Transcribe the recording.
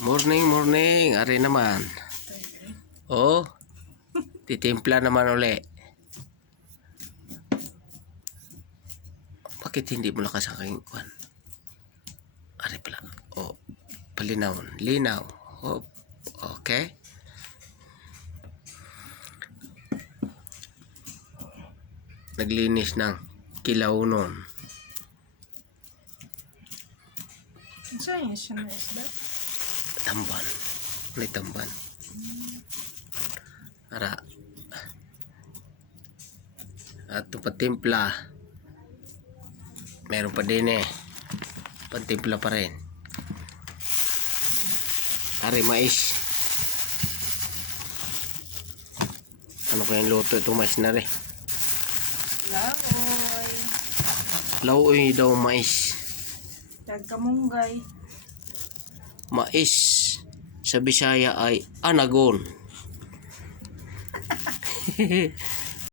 Morning, morning. Ari naman. Oh, titimpla naman uli. Bakit hindi mo lakas ang aking kwan? Ari pala. Oh, palinaw. Linaw. Oh, okay. Naglinis ng kilaw nun. Saan siya na isda? Tamban. May tamban. Ara. At patimpla. Meron pa din eh. Patimpla pa rin. Ari mais. Ano kayang luto itong mais na rin? Laoy. Lauoy daw mais. Tagkamunggay. Mais sa Bisaya ay anagon.